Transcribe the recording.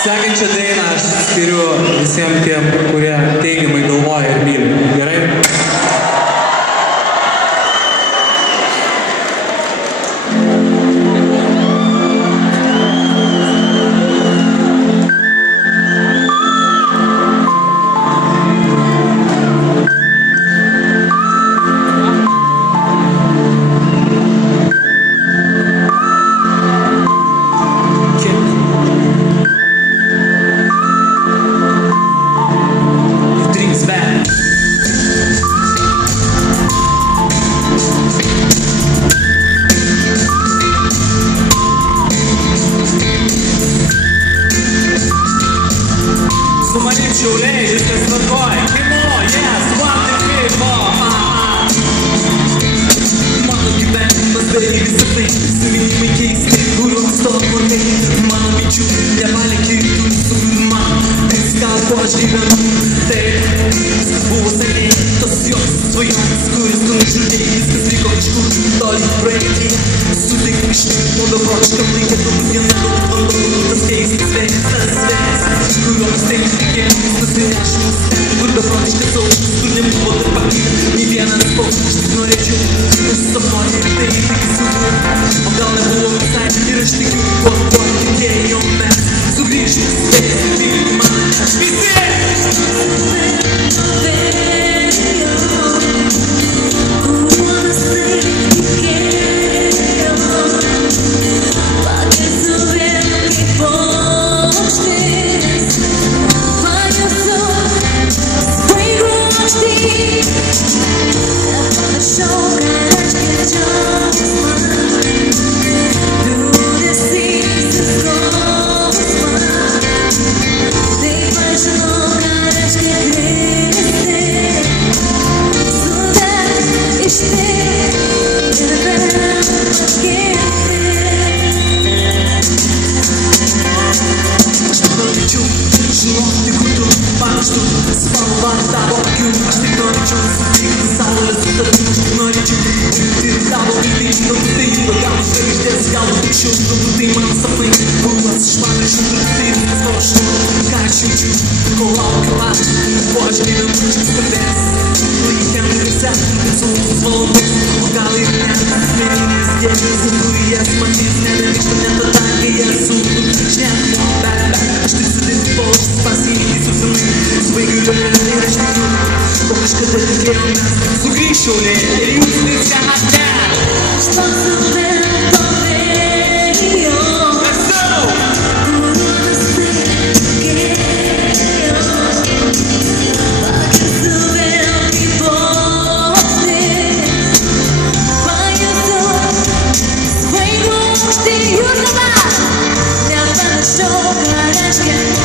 Sekančią dainą aš skiriu visiems tiem, kurie teigiamai galvoja ir myli. Gerai? Šiauliai, viskas tvarkoj, kimo, yes, one, three, four, Mano gyvenimas beveik visą tai, suminimai keisti, kuriuos to planai. Mano minčių nepalikėtų su man, viską, ko aš gyvenu. Taip, viskas buvo seniai, tos jos svajonės, kuris tu nužudėjai. Viskas vyko kažkur toli praeitį, sutik iš o beprotiškam laikė, turbūt viena galbūt bandau tas keistas vėjas, kuriuos taip tikėjau. Nusinešus ten, kur beprotiškas aukštas, kur nebuvo dar pakilti nei vienas paukštas. Aš tik norėčiau susapnuoti tai iki sunku, o gal nebuvo visai ir aš tikiu, kuo tikėjom mes sugrįžti spėsim, tik man visi! Žinoti, kur tu paštų, spalva tavo akių. Aš tik norėčiau sutikti saulės su tavim. Aš tik norėčiau būti tavo kaip galbūt tai galbūt žvaigždės, galbūt anksčiau, galbūt tai mano sapnai. Bulas iš mano išimtų, tai viskas ko aš noriu. Ką aš jaučiu, ko laukiu aš, ko aš gyvenu, skambės. Laikiam visas, visus valandus, o gal ir net asmeninis gėdžius, kur jas matys, nebegrįžtu net tada, kai jas sunku. Šnekimo, bet aš tik sudėti paus. Pasivysiu senai, svaigiu ir aš tikiu, o kažkada tikėjau mes sugrįš Šiauliai ir jūs viską atne. Aš su vėl pavėjau, kuriuos taip tikėjau, pakeisiu vėl kaip paukštis, pajusiu svaigų aukštį. Jūs dabar nepanašiau, ką reiškia